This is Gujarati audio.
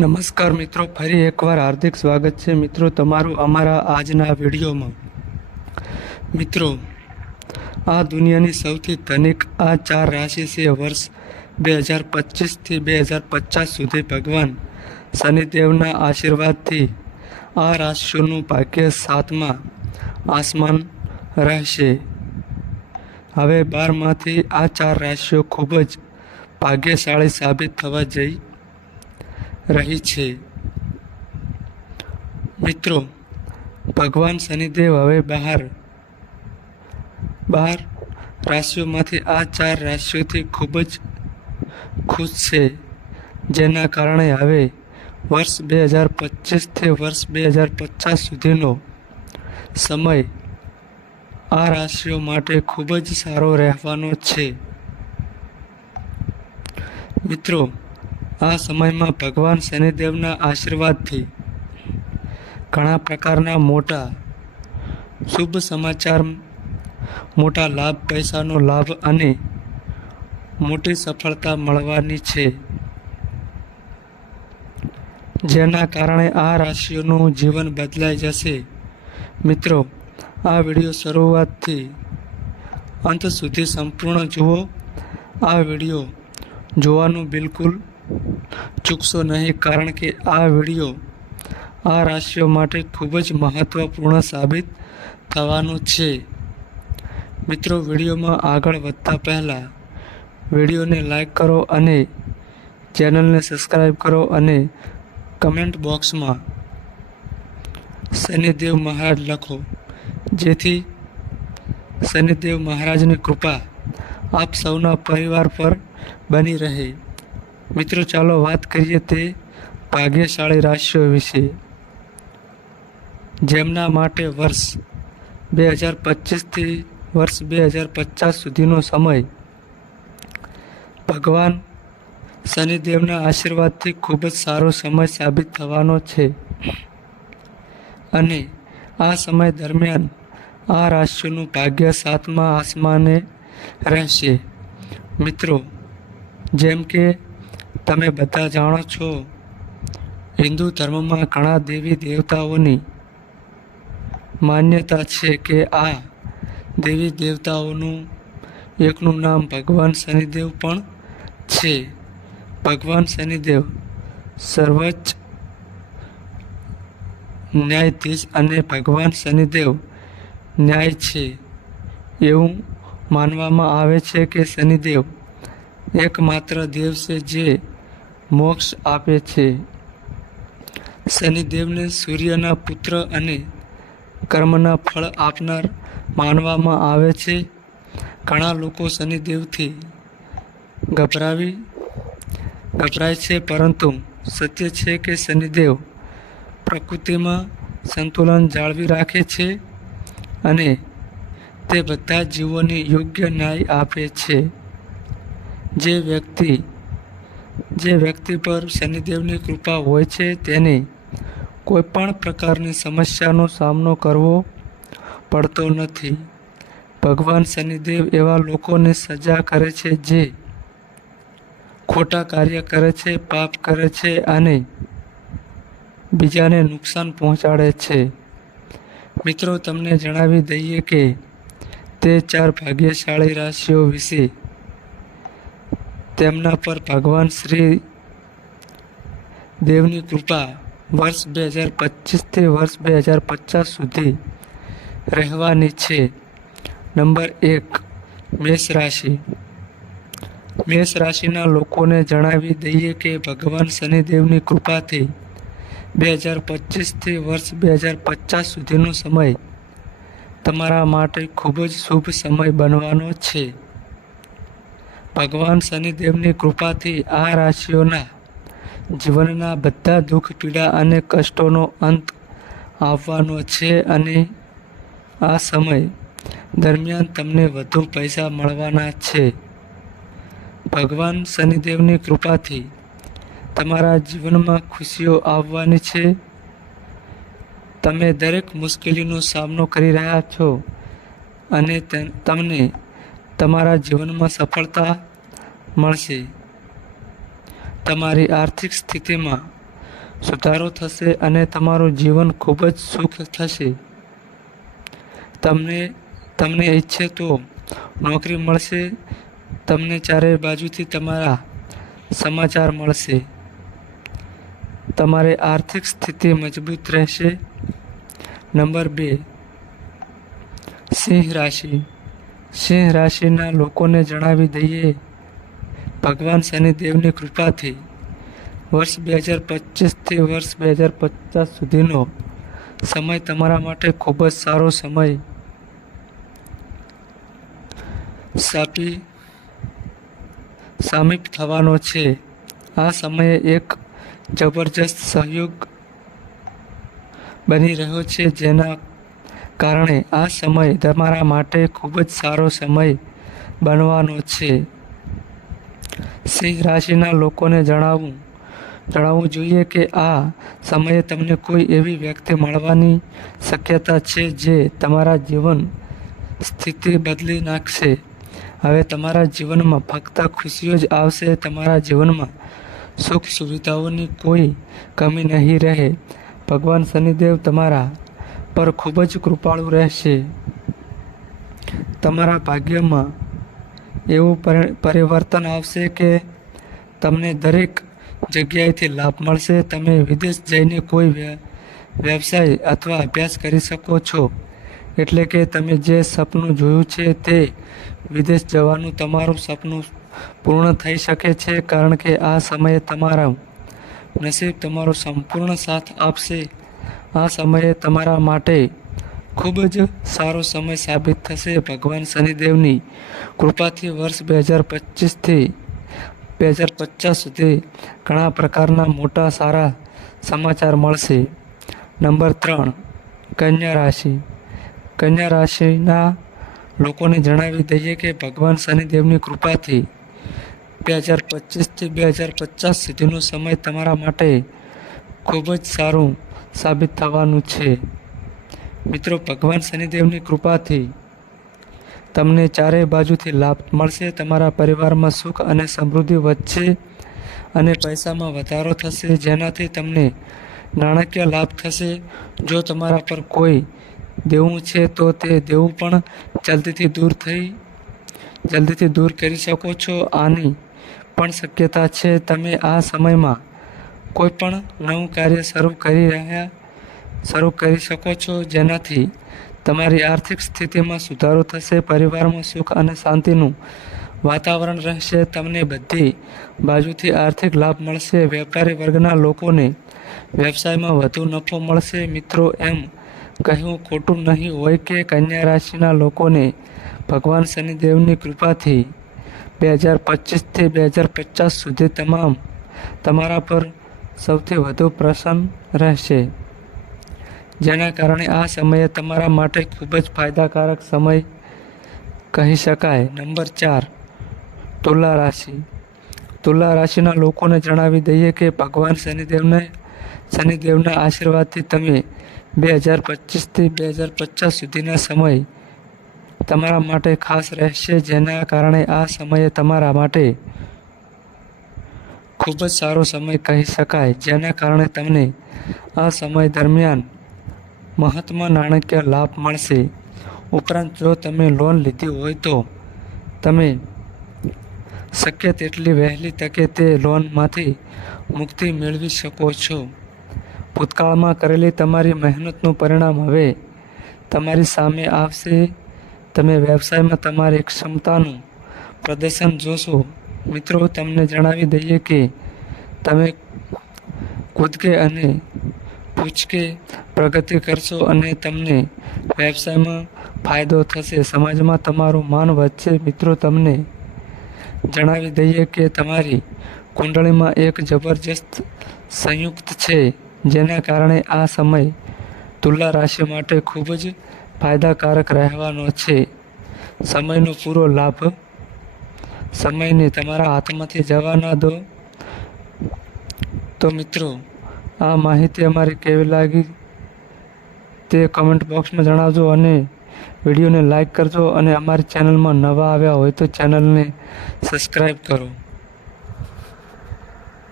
નમસ્કાર મિત્રો, ફરી એકવાર હાર્દિક સ્વાગત છે. મિત્રો, તમારું અમારા આજના વિડીયોમાં. મિત્રો, આ દુનિયાની સૌથી ધનિક આ ચાર રાશિ છે. વર્ષ બે હજાર પચીસથી બે હજાર પચાસ સુધી ભગવાન શનિદેવના આશીર્વાદથી આ રાશિઓનું ભાગ્ય સાતમા આસમાન રહેશે. હવે બારમાંથી આ ચાર રાશિઓ ખૂબ જ ભાગ્યશાળી સાબિત થવા જઈ રહી છે. મિત્રો, ભગવાન શનિદેવ હવે બહાર. બહાર રાશિઓમાંથી આ ચાર રાશિઓથી ખૂબ જ ખુશ છે, જેના કારણે હવે વર્ષ બે હજાર પચીસથી વર્ષ બે હજાર પચાસ સુધીનો સમય આ રાશિઓ માટે ખૂબ જ સારો રહેવાનો છે. મિત્રો આ સમયમાં ભગવાન શનિદેવના આશીર્વાદથી ઘણા પ્રકારના મોટા શુભ સમાચાર, મોટા લાભ, પૈસાનો લાભ અને મોટી સફળતા મળવાની છે. જેના કારણે આ રાશિઓનું જીવન બદલાઈ જશે. મિત્રો, આ વીડિયો શરૂઆતથી અંત સુધી સંપૂર્ણ જુઓ. આ વીડિયો જોવાનું બિલકુલ ચૂકશો નહીં કારણ કે આ વીડિયો આ રાશિઓ માટે ખૂબ જ મહત્ત્વપૂર્ણ સાબિત થવાનો છે. મિત્રો, વિડીયોમાં આગળ વધતા પહેલાં વિડીયોને લાઈક કરો અને ચેનલને સબસ્ક્રાઈબ કરો અને કમેન્ટ બોક્સમાં શનિદેવ મહારાજ લખો, જેથી શનિદેવ મહારાજની કૃપા આપ સૌના પરિવાર પર બની રહે. મિત્રો, ચાલો વાત કરીએ તે ભાગ્યશાળી રાશિઓ વિશે. જેમના માટે વર્ષ બે હજાર પચીસથી વર્ષ બે હજાર પચાસ સુધીનો સમય ભગવાન શનિદેવના આશીર્વાદથી ખૂબ જ સારો સમય સાબિત થવાનો છે. અને આ સમય દરમિયાન આ રાશિનું ભાગ્ય સાતમા આસમાને રહેશે. મિત્રો, જેમ કે તમે બધા જાણો છો, હિન્દુ ધર્મમાં ઘણા દેવી દેવતાઓની માન્યતા છે કે આ દેવી દેવતાઓનું એકનું નામ ભગવાન શનિદેવ પણ છે. ભગવાન શનિદેવ સર્વોચ્ચ ન્યાયાધીશ અને ભગવાન શનિદેવ ન્યાય છે. એવું માનવામાં આવે છે કે શનિદેવ એકમાત્ર દેવ છે જે મોક્ષ આપે છે. શનિદેવને સૂર્યના પુત્ર અને કર્મના ફળ આપનાર માનવામાં આવે છે. ઘણા લોકો શનિદેવથી ગભરાવી ગભરાય છે, પરંતુ સત્ય છે કે શનિદેવ પ્રકૃતિમાં સંતુલન જાળવી રાખે છે અને તે બધા જીવોને યોગ્ય ન્યાય આપે છે. જે વ્યક્તિ જે વ્યક્તિ પર શનિદેવની કૃપા હોય છે તેને કોઈપણ પ્રકારની સમસ્યાનો સામનો કરવો પડતો નથી. ભગવાન શનિદેવ એવા લોકોને સજા કરે છે જે ખોટા કાર્ય કરે છે, પાપ કરે છે અને બીજાને નુકસાન પહોંચાડે છે. મિત્રો, તમને જણાવી દઈએ કે તે ચાર ભાગ્યશાળી રાશિઓ વિશે તેમના પર ભગવાન શ્રી દેવની કૃપા વર્ષ બે હજાર પચીસથી વર્ષ બે હજાર પચાસ સુધી રહેવાની છે. નંબર એક, મેષ રાશિ. મેષ રાશિના લોકોને જણાવી દઈએ કે ભગવાન શનિદેવની કૃપાથી બે હજાર પચીસથી વર્ષ બે હજાર પચાસ સુધીનો સમય તમારા માટે ખૂબ જ શુભ સમય બનવાનો છે. ભગવાન શનિદેવની કૃપાથી આ રાશિઓના જીવનના બધા દુઃખ, પીડા અને કષ્ટોનો અંત આવવાનો છે અને આ સમય દરમિયાન તમને વધુ પૈસા મળવાના છે. ભગવાન શનિદેવની કૃપાથી તમારા જીવનમાં ખુશીઓ આવવાની છે. તમે દરેક મુશ્કેલીનો સામનો કરી રહ્યા છો અને તમને તમારા જીવનમાં સફળતા મળશે. તમારી આર્થિક સ્થિતિમાં સુધારો થશે અને તમારું જીવન ખૂબ જ સુખ થશે. તમને તમને ઈચ્છે તો નોકરી મળશે. તમને ચારે બાજુથી તમારા સમાચાર મળશે. તમારી આર્થિક સ્થિતિ મજબૂત રહેશે. નંબર બે, સિંહ રાશિ. સિંહ રાશિના લોકોને જણાવી દઈએ, ભગવાન શનિદેવની કૃપાથી વર્ષ બે હજાર પચીસથી વર્ષ બે હજાર પચાસ સુધીનો સમય તમારા માટે ખૂબ જ સારો સમય. સાપી સામીપ થવાનો છે. આ સમયે એક જબરજસ્ત સહયોગ બની રહ્યો છે જેના કારણે આ સમય તમારા માટે ખૂબ જ સારો સમય બનવાનો છે. સિંહ રાશિના લોકોને જણાવવું જણાવવું જોઈએ કે આ સમયે તમને કોઈ એવી વ્યક્તિ મળવાની શક્યતા છે જે તમારા જીવન સ્થિતિ બદલી નાખશે. હવે તમારા જીવનમાં ફક્ત ખુશીઓ જ આવશે, તમારા જીવનમાં સુખ સુવિધાઓની કોઈ કમી નહીં રહે. ભગવાન શનિદેવ તમારા પર ખૂબ જ કૃપાળુ રહેશે. તમારા ભાગ્યમાં એવું પરિ- પરિવર્તન આવશે કે તમને દરેક જગ્યાએથી લાભ મળશે. તમે વિદેશ જઈને કોઈ વ્ય- વ્યવસાય અથવા અભ્યાસ કરી શકો છો. એટલે કે તમે જે સપનું જોયું છે તે વિદેશ જવાનું તમારું સપનું પૂર્ણ થઈ શકે છે, કારણ કે આ સમયે તમારા નસીબ તમારો સંપૂર્ણ સાથ આપશે. આ સમયે તમારા માટે ખૂબ જ સારો સમય સાબિત થશે. ભગવાન શનિદેવની કૃપાથી વર્ષ બે હજાર પચીસથી બે હજાર પચાસ સુધી ઘણા પ્રકારના મોટા સારા સમાચાર મળશે. નંબર ત્રણ, કન્યા રાશિ. કન્યા રાશિના લોકોને જણાવી દઈએ કે ભગવાન શનિદેવની કૃપાથી બે હજાર પચીસથી બે હજાર પચાસ સુધીનો સમય તમારા માટે ખૂબ જ સારું સાબિત થવાનું છે. મિત્રો, ભગવાન શનિદેવની કૃપાથી તમને ચારેય બાજુથી લાભ મળશે. તમારા પરિવારમાં સુખ અને સમૃદ્ધિ વધશે અને પૈસામાં વધારો થશે. જેનાથી તમને નાણાકીય લાભ થશે. જો તમારા પર કોઈ દેવું છે, તો તે દેવું પણ જલ્દીથી દૂર થઈ, જલ્દીથી દૂર કરી શકો છો. આની પણ શક્યતા છે. તમે આ સમયમાં કોઈ પણ નવું કાર્ય શરૂ કરી રહ્યા, શરૂ કરી શકો છો જેનાથી તમારી આર્થિક સ્થિતિમાં સુધારો થશે, પરિવારમાં સુખ અને શાંતિનું વાતાવરણ રહેશે, તમને બધી બાજુથી આર્થિક લાભ મળશે, વેપારી વર્ગના લોકોને વ્યવસાયમાં વધુ નફો મળશે. મિત્રો, એમ કહ્યું ખોટું નહીં હોય કે કન્યા રાશિના લોકોને ભગવાન શનિદેવની કૃપાથી બે હજાર પચીસથી બે હજાર પચાસ સુધી તમામ તમારા પર સૌથી વધુ પ્રસન્ન રહેશે. જેના કારણે આ સમયે તમારા માટે ખૂબ જ ફાયદાકારક સમય કહી શકાય. નંબર ચાર, તુલા રાશિ. તુલા રાશિના લોકોને જણાવી દઈએ કે ભગવાન શનિદેવને, શનિદેવના આશીર્વાદથી તમે બે હજાર પચીસથી બે હજાર પચાસ સુધીના સમય તમારા માટે ખાસ રહેશે. જેના કારણે આ સમયે તમારા માટે ખૂબ જ સારો સમય કહી શકાય, જેના કારણે તમને આ સમય દરમિયાન મહત્તમ નાણાકીય લાભ મળશે. ઉપરાંત જો તમે લોન લીધી હોય તો તમે શક્ય તેટલી વહેલી તકે તે લોનમાંથી મુક્તિ મેળવી શકો છો. ભૂતકાળમાં કરેલી તમારી મહેનતનું પરિણામ હવે તમારી સામે આવશે. તમે વ્યવસાયમાં તમારી ક્ષમતાનું પ્રદર્શન જોશો. મિત્રો, તમને જણાવી દઈએ કે તમે કૂદકે અને પૂછકે પ્રગતિ કરશો અને તમને વ્યવસાયમાં ફાયદો થશે. સમાજમાં તમારું માન વધશે. મિત્રો, તમને જણાવી દઈએ કે તમારી કુંડળીમાં એક જબરજસ્ત સંયુક્ત છે, જેના કારણે આ સમય તુલા રાશિ માટે ખૂબ જ ફાયદાકારક રહેવાનો છે. સમયનો પૂરો લાભ સમયને તમારા હાથમાંથી જવા ના દો. તો મિત્રો, આ માહિતી અમારી કેવી લાગી તે કમેન્ટ બોક્સમાં જણાવજો અને વિડીયોને લાઇક કરજો અને અમારી ચેનલમાં નવા આવ્યા હોય તો ચેનલને સબસ્ક્રાઈબ કરો.